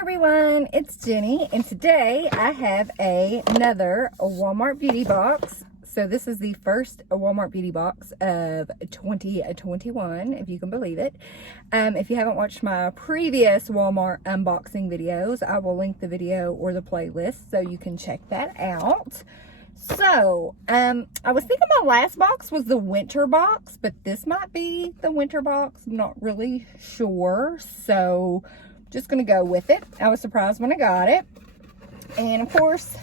everyone, it's Jenny, and today I have another Walmart beauty box. So this is the first Walmart beauty box of 2021, if you can believe it. If you haven't watched my previous Walmart unboxing videos, I will link the video or the playlist so you can check that out. So, I was thinking my last box was the winter box, but this might be the winter box. I'm not really sure, so just gonna go with it. I was surprised when I got it. And of course,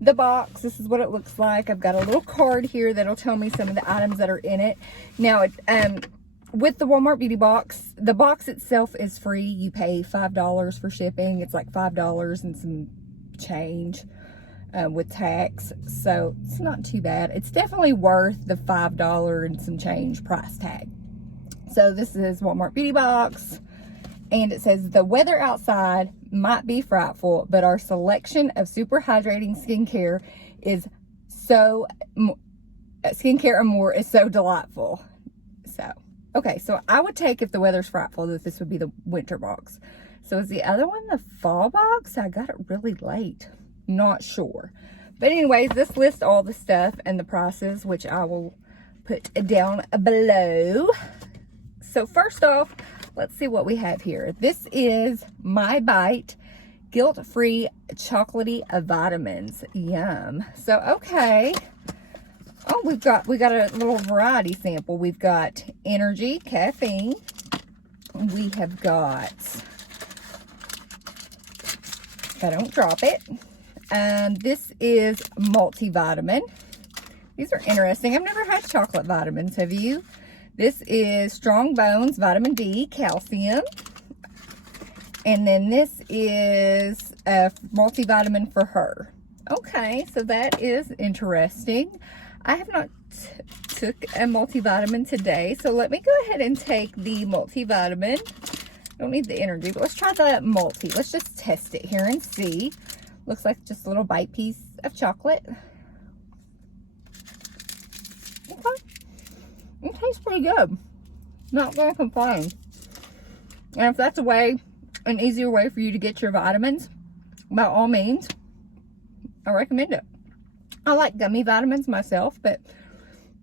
the box, this is what it looks like. I've got a little card here that'll tell me some of the items that are in it. Now, with the Walmart beauty box, the box itself is free. You pay $5 for shipping. It's like $5 and some change with tax. So it's not too bad. It's definitely worth the $5 and some change price tag. So this is Walmart beauty box. And it says, the weather outside might be frightful, but our selection of super hydrating skincare and more is so delightful. So, okay, so I would take, if the weather's frightful, that this would be the winter box. So is the other one the fall box? I got it really late. Not sure. But anyways, this lists all the stuff and the prices, which I will put down below. So first off, let's see what we have here. This is Mybite guilt-free chocolatey vitamins. Yum. So, okay. Oh, we got a little variety sample. We've got energy, caffeine. We have got, if I don't drop it, this is multivitamin. These are interesting. I've never had chocolate vitamins. Have you? This is Strong Bones, Vitamin D, Calcium. And then this is a multivitamin for her. Okay, so that is interesting. I have not took a multivitamin today, so let me go ahead and take the multivitamin. Don't need the energy, but let's try the multi. Let's just test it here and see. Looks like just a little bite piece of chocolate. Okay. It tastes pretty good. Not gonna complain. And if that's an easier way for you to get your vitamins, by all means, I recommend it. I like gummy vitamins myself, but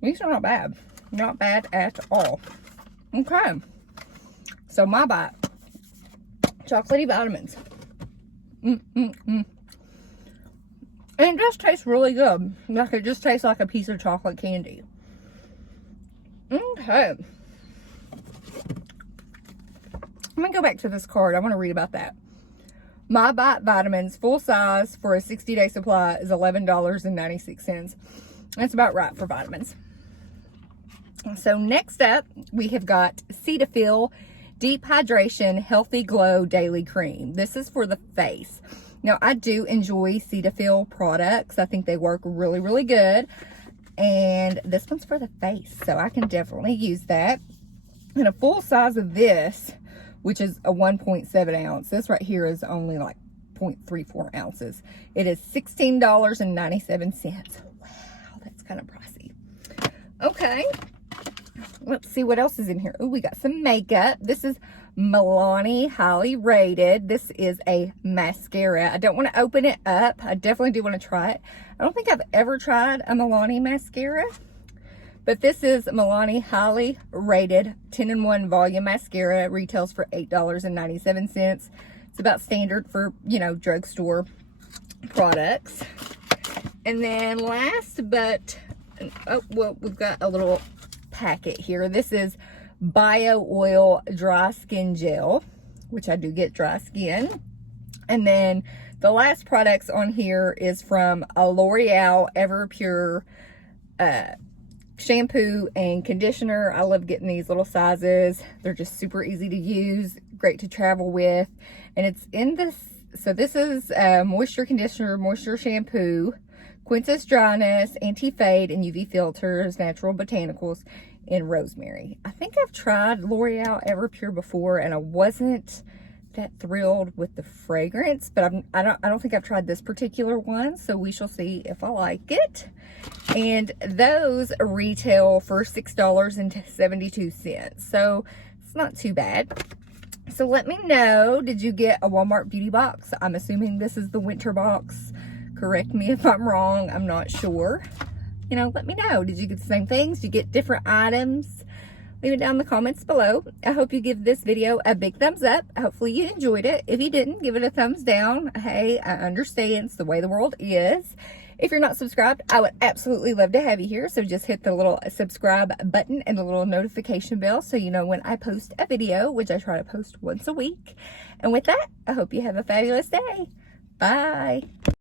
these are not bad. Not bad at all. Okay. So Mybite chocolatey vitamins. And it just tastes really good. Like it just tastes like a piece of chocolate candy. Okay. I'm going to go back to this card. I want to read about that. Mybite Vitamins, full size for a 60-day supply is $11.96. That's about right for vitamins. So next up, we have got Cetaphil Deep Hydration Healthy Glow Daily Cream. This is for the face. Now, I do enjoy Cetaphil products. I think they work really, really good. And this one's for the face, so I can definitely use that. And a full size of this, which is a 1.7 ounce. This right here is only like 0.34 ounces. It is $16.97. Wow, that's kind of pricey. Okay, let's see what else is in here. Oh, we got some makeup. This is Milani, highly rated. This is a mascara. I don't want to open it up. I definitely do want to try it. I don't think I've ever tried a Milani mascara, but this is Milani highly rated 10-in-1 volume mascara. It retails for $8.97. It's about standard for, you know, drugstore products. And then last but, oh, well, we've got a little packet here. This is Bio Oil Dry Skin Gel, which I do get dry skin. And then the last products on here is from a Loreal EverPure shampoo and conditioner. I love getting these little sizes. They're just super easy to use, great to travel with. And it's in this, so this is moisture conditioner, moisture shampoo, quenches dryness, anti-fade, and UV filters, natural botanicals, and rosemary. I think I've tried L'Oreal EverPure before, and I wasn't that thrilled with the fragrance, but I don't think I've tried this particular one, so we shall see if I like it. And those retail for $6.72, so it's not too bad. So let me know, did you get a Walmart beauty box? I'm assuming this is the winter box. Correct me if I'm wrong. I'm not sure. You know, let me know. Did you get the same things? Did you get different items? Leave it down in the comments below. I hope you give this video a big thumbs up. Hopefully you enjoyed it. If you didn't, give it a thumbs down. Hey, I understand it's the way the world is. If you're not subscribed, I would absolutely love to have you here. So just hit the little subscribe button and the little notification bell so you know when I post a video, which I try to post once a week. And with that, I hope you have a fabulous day. Bye.